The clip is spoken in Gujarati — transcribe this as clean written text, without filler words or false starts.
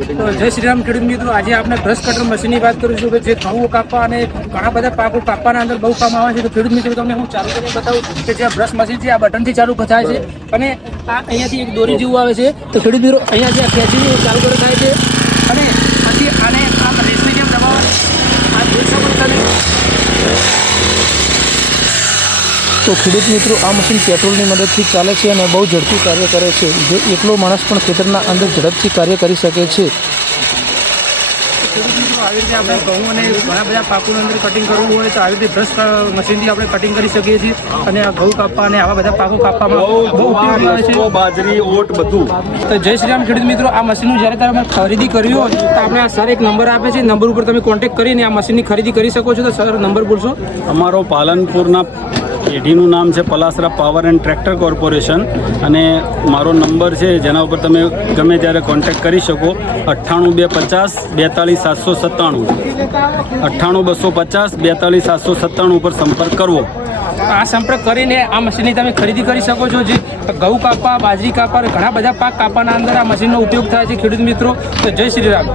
તો જય શ્રી રામ ખેડૂત મિત્રો, આજે આપણે બ્રશ કટર મશીનની વાત કરીશું કે જે ઘઉં કાપવા અને ઘણા બધા પાકો કાપવાના અંદર બહુ કામ આવે છે. તો ખેડૂત મિત્રો તમને હું ચાલુ કરીને બતાવું કે જે આ બ્રશ મશીન છે આ બટનથી ચાલુ થાય છે અને આ અહીંયાથી એક દોરી જેવું આવે છે. તો ખેડૂત મિત્રો અહીંયા જે ખેંચીને ચાલુ કરે થાય છે અને પછી આને આમ રેસની જેમ દબાવવાનું આ જોઈ શકો છો તમે. તો ખેડૂત મિત્રો આ મશીન પેટ્રોલની મદદથી ચાલે છે અને બહુ ઝડપી કાર્ય કરે છે. જે એકલો માણસ પણ ખેતરના અંદર ઝડપથી કાર્ય કરી શકે છે. આવી રીતે આપણે ઘઉં અને ઘણા બધા પાકોની અંદર કટિંગ કરવું હોય તો આવી રીતે બ્રશ મશીનથી આપણે કટિંગ કરી શકીએ છીએ અને આ ઘઉં કાપવા અને આવા બધા પાકો કાપવામાં બહુ ઉપયોગી આવે છે. બાજરી, ઓટ બધું. તો જય શ્રી રામ ખેડૂત મિત્રો, આ મશીનનું જ્યારે તમે ખરીદી કરવી હોય તો આપણે આ સર એક નંબર આપે છે, નંબર ઉપર તમે કોન્ટેક્ટ કરીને આ મશીનની ખરીદી કરી શકો છો. તો સર નંબર બોલશો? અમારો પાલનપુરના પેઢીનું નામ છે પલાસરા પાવર એન્ડ ટ્રેક્ટર કોર્પોરેશન અને મારો નંબર છે જેના ઉપર તમે ગમે ત્યારે કોન્ટેક્ટ કરી શકો. 9825542797 9825542797 ઉપર સંપર્ક કરવો. આ સંપર્ક કરીને આ મશીનની તમે ખરીદી કરી શકો છો. જે ઘઉં કાપવા, બાજરી કાપવા, ઘણા બધા પાક કાપવાના અંદર આ મશીનનો ઉપયોગ થાય છે ખેડૂત મિત્રો. તો જય શ્રી રામ.